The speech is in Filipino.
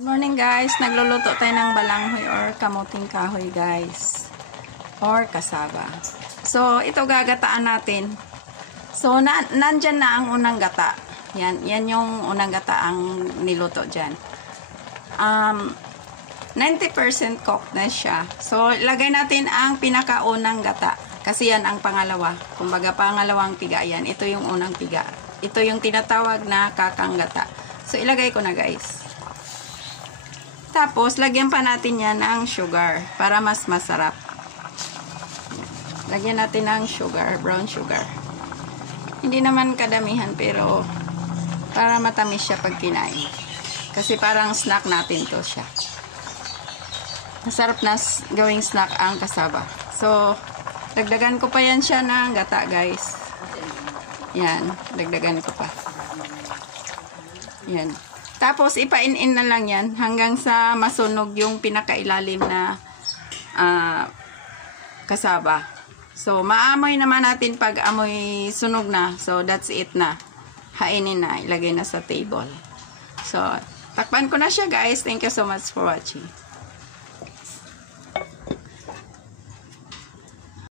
Good morning guys, nagluluto tayo ng balanghoy or kamuting kahoy guys, or kasaba. So ito gagataan natin. So nandyan na ang unang gata. Yan yung unang gata ang niluto dyan. 90% cooked na siya. So ilagay natin ang pinakaunang gata. Kasi yan ang pangalawa. Kumbaga pangalawang piga yan. Ito yung unang piga. Ito yung tinatawag na kakang gata. So ilagay ko na guys. Tapos, lagyan pa natin yan ng sugar para mas masarap. Lagyan natin ng sugar, brown sugar. Hindi naman kadamihan pero para matamis siya pag kinain. Kasi parang snack natin to siya. Masarap na gawing snack ang kasaba. So, dagdagan ko pa yan siya ng gata guys. Yan, dagdagan ko pa. Yan. Tapos, ipain-in na lang yan hanggang sa masunog yung pinakailalim na kasaba. So, maamoy naman natin pag amoy sunog na. So, that's it na. Hainin na. Ilagay na sa table. So, takpan ko na siya guys. Thank you so much for watching.